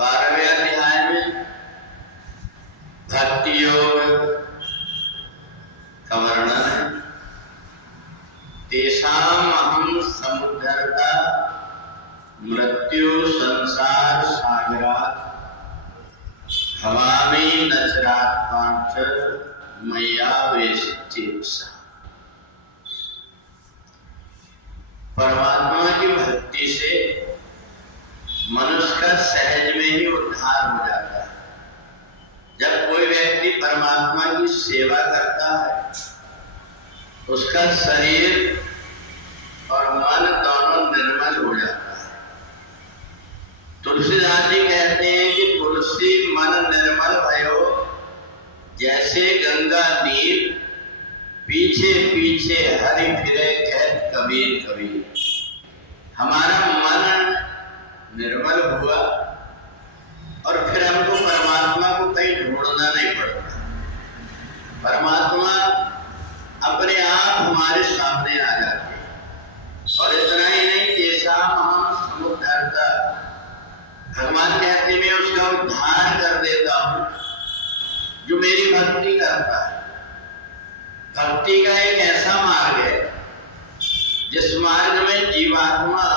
12वें अध्याय में भक्ति योग का वर्णन है। तेषाम अहम समुद्धरता मृत्यु संसार सागरात् भवामि न चिरात्माच मय्या वेशिचित्सा। परमात्मा की भक्ति से मनुष्य का सहज में ही उद्धार हो जाता है। जब कोई व्यक्ति परमात्मा की सेवा करता है उसका शरीर और मन दोनों निर्मल हो जाता है। तुलसीदास जी कहते हैं कि तुलसी मन निर्मल भयो जैसे गंगा नीर पीछे पीछे हरि फिरे कहत कबीर कबीर। हमारा मन निर्मल हुआ और फिर हमको परमात्मा को कहीं ढूंढना नहीं पड़ता। परमात्मा अपने आप हमारे सामने आ जाते हैं। और इतना ही नहीं, तेषाम अहम समुद्धरता, भगवान कहते मैं उसका उद्धार कर देता हूं जो मेरी भक्ति करता है। भक्ति का एक ऐसा मार्ग है जिस मार्ग में जीवात्मा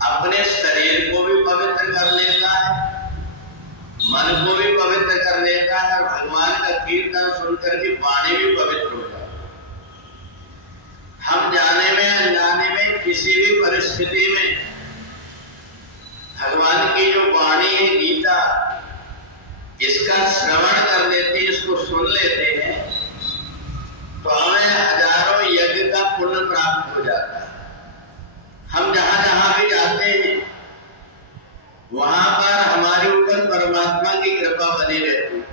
अपने शरीर को भी पवित्र कर लेता है, मन को भी पवित्र कर लेता है और भगवान का कीर्तन सुनकर के वाणी भी पवित्र हो जाती है। हम जाने में अनजाने में किसी भी परिस्थिति में भगवान की जो वाणी है गीता, इसका श्रवण कर लेते हैं, इसको सुन लेते हैं तो हमें हजारों यज्ञ का पुण्य प्राप्त हो जाता है। हम जहां जहां भी जाते हैं वहां पर हमारे ऊपर परमात्मा की कृपा बनी रहती है।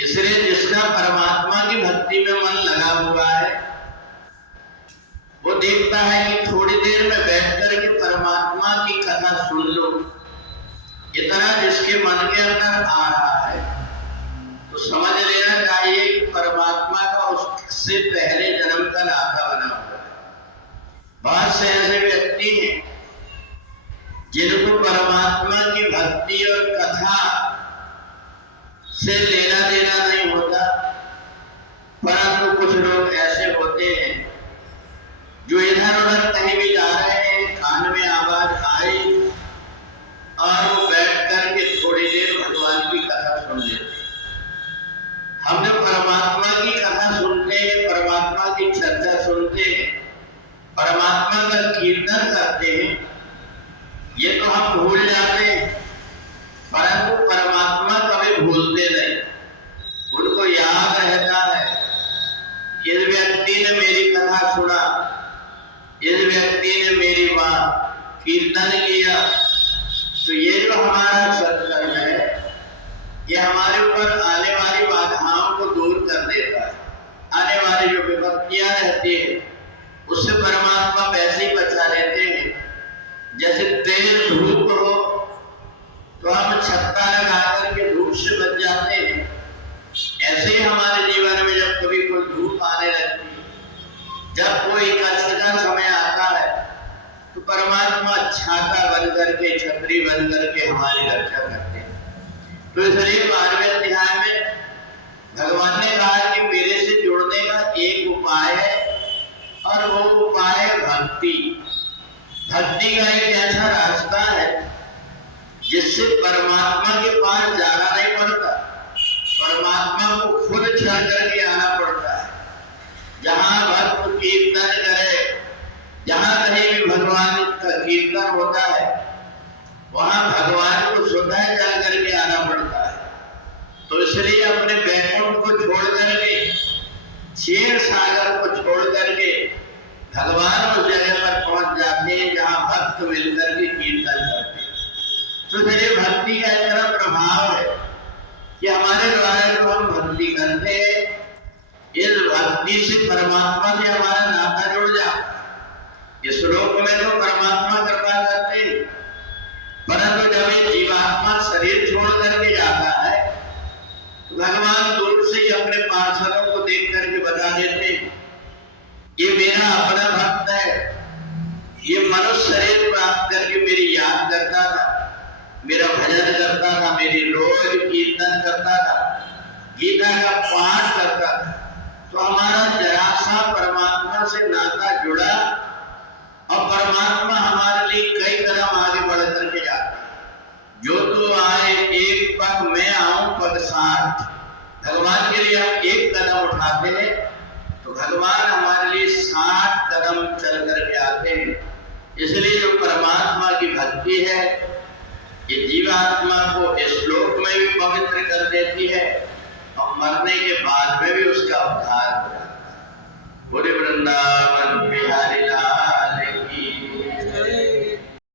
इसलिए जिसका परमात्मा की भक्ति में मन लगा हुआ है वो देखता है कि थोड़ी देर में बैठकर के परमात्मा की कथा सुन लो। इतना जिसके मन के अंदर आ रहा है तो समझ लेना चाहिए कि परमात्मा का उससे पहले जन्म का नाता बना हुआ है। बहुत से ऐसे व्यक्ति हैं जिनको परमात्मा की भक्ति और कथा से लेना देना नहीं होता, परंतु कुछ लोग ऐसे होते हैं जो इधर उधर कहीं भी जा रहे हैं, कान में आवाज आई और वो बैठ करके थोड़ी देर भगवान की कथा सुन लेते हैं। हम जब परमात्मा की कथा सुनते हैं, परमात्मा की चर्चा सुनते हैं, परमात्मा का कीर्तन करते हैं, ये तो हम भूल जाते हैं, परंतु परमात्मा कभी भूलते नहीं। उनको याद रहता है इस व्यक्ति ने मेरी कथा सुना, इस व्यक्ति ने मेरी कीर्तन किया, तो ये जो हमारा सत्कर्म है ये हमारे ऊपर आने वाली बाधाओं को दूर कर देता है। आने वाली जो विपत्तियां रहती है उससे परमात्मा वैसे ही बचा लेते हैं। जैसे तेज धूप हो तो हम छत्ता लगा करके धूप से बच जाते हैं, ऐसे ही हमारे जीवन में जब कभी कोई धूप आने लगती है, जब कोई कष्ट का समय आता है तो परमात्मा छाता बन करके, छतरी बन करके हमारी रक्षा करते हैं। तो इसलिए 12वें अध्याय में भगवान ने कहा कि मेरे से जुड़ने का एक उपाय है और वो उपाय है भक्ति। भक्ति का एक ऐसा रास्ता है जिससे परमात्मा के पास जाना नहीं पड़ता, परमात्मा को खुद चढ़ करके आना पड़ता है। जहां भक्त कीर्तन करे, जहां कहीं भी भगवान का कीर्तन होता है वहां भगवान को स्वतः चल करके आना पड़ता है। तो इसलिए अपने बैकुंठ को छोड़ करके, क्षीर सागर को छोड़ करके भगवान उस जगह पर पहुंच जाते हैं जहां भक्त मिलकर के कीर्तन करते हैं। तो मेरे भक्ति का इतना प्रभाव है कि हमारे द्वारा जो हम भक्ति करते हैं, इस भक्ति से परमात्मा से हमारा नाता जुड़ जाता है। इस श्लोक में तो परमात्मा कृपा करते हैं, परंतु जब ये जीवात्मा शरीर छोड़ करके जाता है तो भगवान दूर से ही अपने पार्षदों को देख करके बता देते हैं ये मेरा अपना भक्त है, ये मनुष्य शरीर प्राप्त करके मेरी याद करता था, मेरा भजन करता था, मेरी रोज कीर्तन करता था, गीता का पाठ करता था, तो हमारा जरा सा परमात्मा से नाता जुड़ा और परमात्मा हमारे लिए कई कदम आगे बढ़ करके जाता है। जो तो आए एक पग, मैं आऊं पग 60। भगवान के लिए हम एक कदम उठाते हैं तो भगवान हमारे लिए 60 कदम चल करके आते हैं। इसलिए जो परमात्मा की भक्ति है ये जीवात्मा को इस श्लोक में भी पवित्र कर देती है और मरने के बाद में भी उसका उद्धार हो जाता है। बोले वृंदावन बिहारी